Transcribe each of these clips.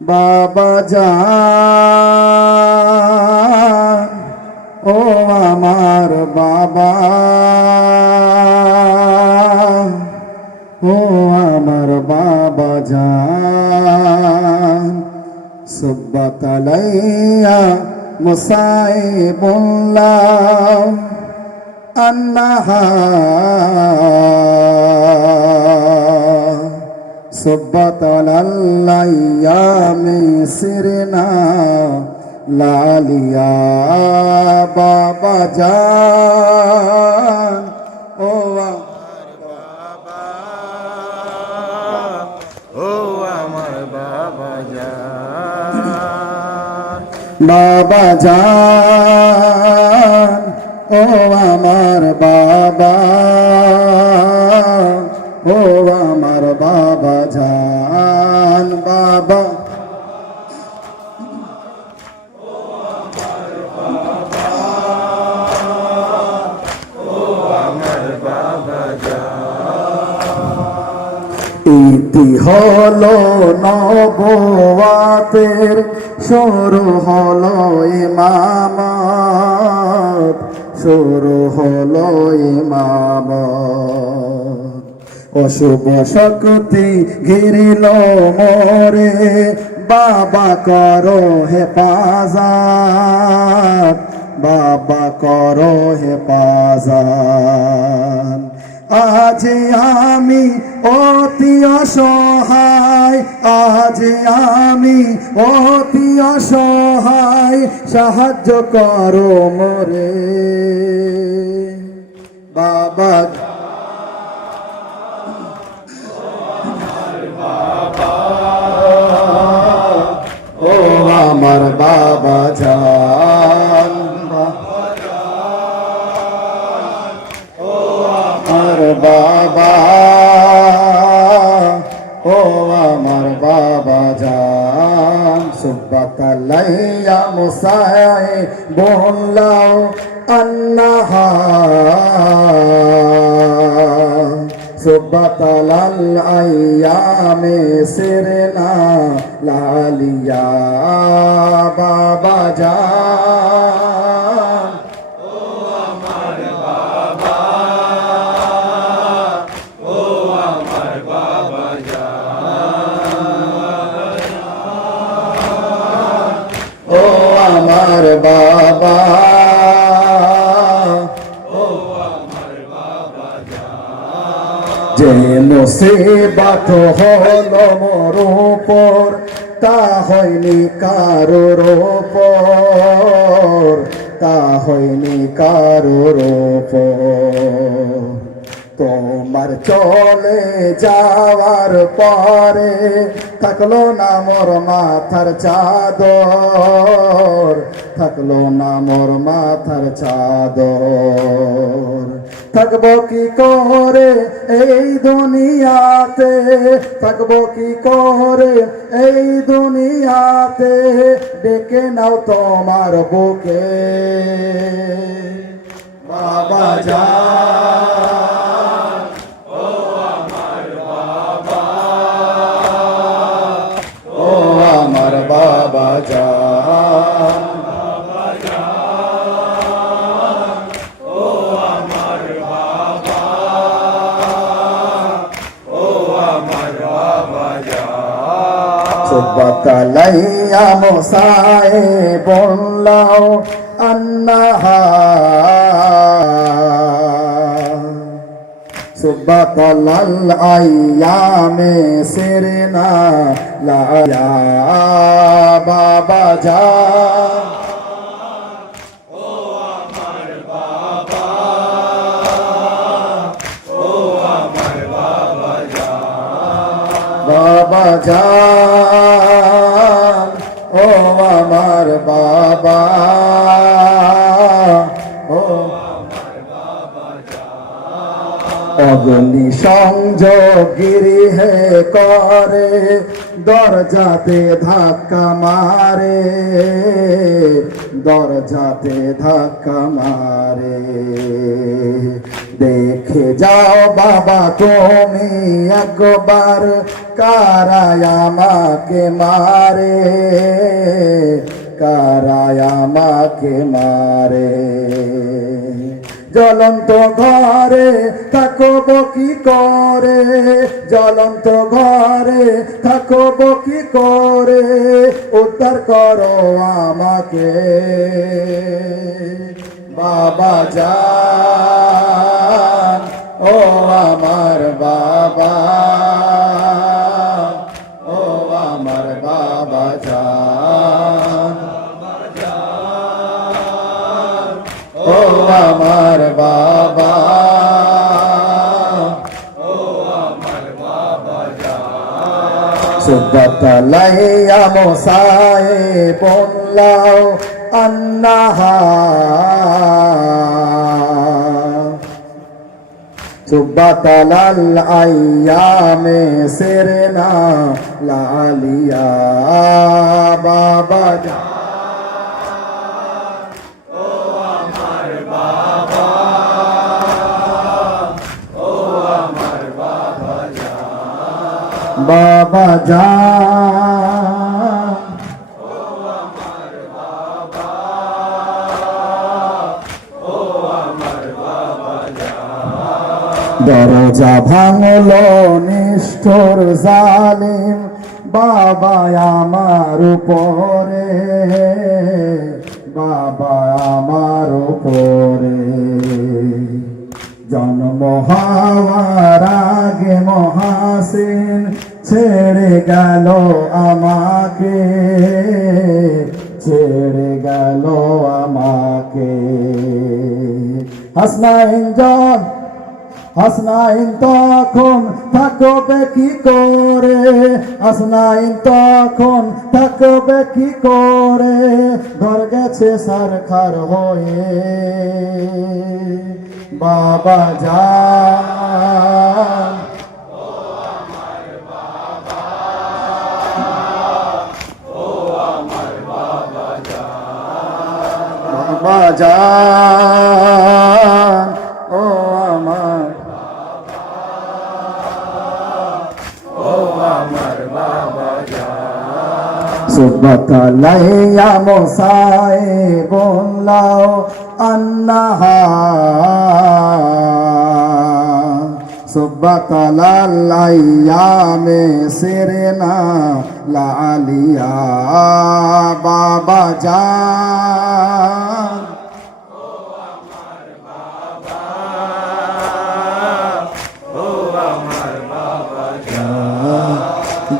বাবা যা। ও আমার বাবা। ও আমার বাবা যান সুব্বাতালাইয়া মুসাই বললাম আন্না صبت على الأيام سرنا লালিয়া বাবা জান ও ও আমার বাবা যান বাবা জান ও আমার বাবা ও আমার বাবা জান বাবা। ইতি হলো নবুয়াতের শুরু হলো ইমামত শুরু হলো ইমামত। অশুভ শক্তি ঘিরিল মোরে। বাবা করো হেফাজত, বাবা করো হেফাজত। আজ আমি অতি অসহায়, আজ আমি অতি অসহায়, সাহায্য করো মোরে। বাবা ও আমার বাবা জান আমার বাবা, ও আমার বাবা জান। সুব্বত লাইয়া মুসায় বললাও আন্নাহা সুব্বত লাল আয়ামে সিরনা লালিয়া বাবা জান। ও আমার বাবা। যে মুসিবত হল মোর উপর তা হয়নি কারোর উপর তা হয়নি কারোর উপর। তোমার চলে যাওয়ার পরে থাকল না মোর মাথার চাদর, থাকল না মোর মাথার চাদর। থাকব কি করে এই দুনিয়াতে? থাকব কি করে এই দুনিয়াতে? ডেকে নাও তোমার বুকে। বাবা যা সুবতালাইয়া মোসায়ে বললাও আন্নাহা সুবতালাল আয়ামে সিরনা লায়া বাবা যা। বাবা যান আমার বাবা। ও অগ্নি সংযোগিরি হে করে, দরজাতে ধাক্কা মারে, দরজাতে ধাক্কা মারে। দেখে যাও বাবা, তুমি একবার কারায় আমাকে মারে। কারায় আমাকে মারে। জ্বলন্ত ঘরে থাকব কি করে? জ্বলন্ত ঘরে থাকব কি করে? উদ্ধার করো আমাকে। বাবা যা ও আমার বাবা। সুবতলাইয়া মোসায়ে বললাও আন্নাহা। সুবতলাল আইয়ামে সিরনা লালিয়া বাবা জা বাবা যান দরজা ভাঙল নিষ্ঠুর জালিম, বাবা আমার উপরে। বাবা আমার উপরে। জন্ম হওয়ার আগে মহাসিন ছেড়ে গেল আমাকে, ছেড়ে গেল আমাকে। হাসনাইন জন হাসনাইন তখন থাকবে কি করে? হাসনাইন তখন থাকবে কি করে? ঘর গেছে সারখার হয়ে। বাবা যান বাবা। যান ও আমার সুবতলাইয়া মোসায়ে বললাও আন্নাহা। সুবতলাল আইয়ামে সিরনা লালিয়া বাবা যান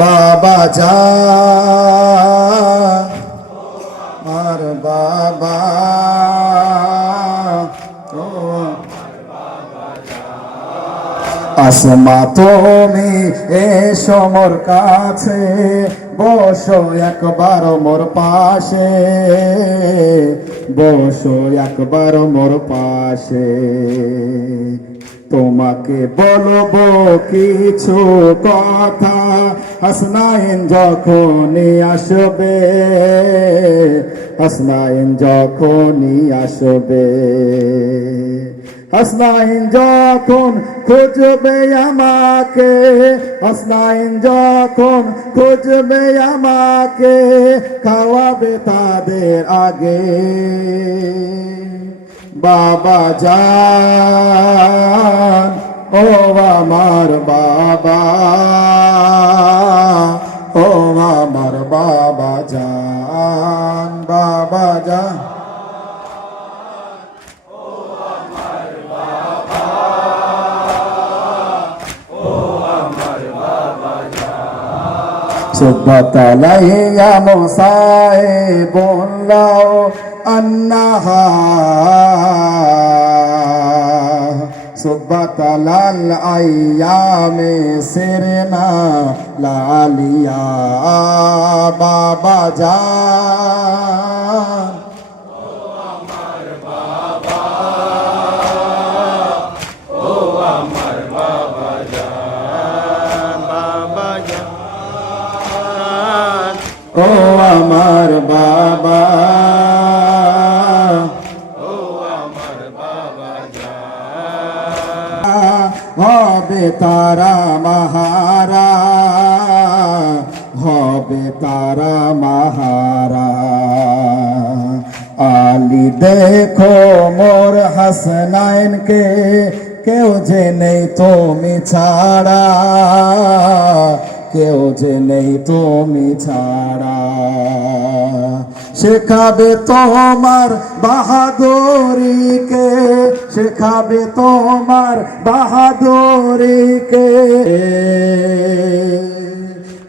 বাবা যান আর বাবা ও আসমা, তুমি এসো মোর কাছে, বসো একবার মোর পাশে, বসো একবার মোর পাশে। তোমাকে বলব কিছু কথা, হাসনাইন যখনই আসবে, হাসনাইন যখনই আসবে। হাসনাইন যখন খুঁজবে আমাকে হাসনাইন যখন খুঁজবে আমাকে খাওয়াবে তাদের আগে বাবা যান ও আমার বাবা ও আমার বাবা যান বাবা যান সুবতলাইয়া বললাও আন্নাহা সুবতলাল আইয়ামে সিরনা লালিয়া বাবা যান ও আমার বাবা হবে তারা মাহারা, হবে তারা মাহারা। আলি দেখো মোর হাসনাইনকে, কেউ যে নেই তুমি ছাড়া। কেউ যে নেই তুমি ছাড়া। শেখাবে তোমার বাহাদুরিকে, শেখাবে তোমার বাহাদুরিকে।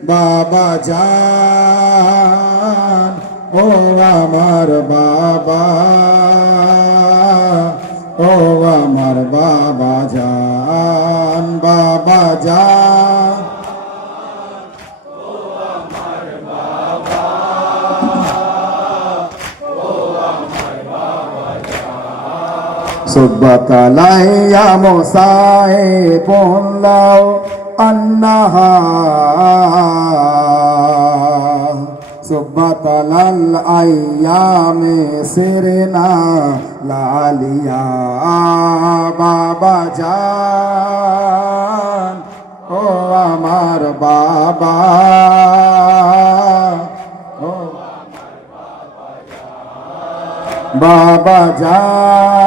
বাবা জান, ও আমার বাবা, ও আমার বাবা জান বাবা জান। صبت علي مصائب لو أنها صبت على الأيام سرنا لعليا বাবা জান ও আমার বাবা ও বাবা জান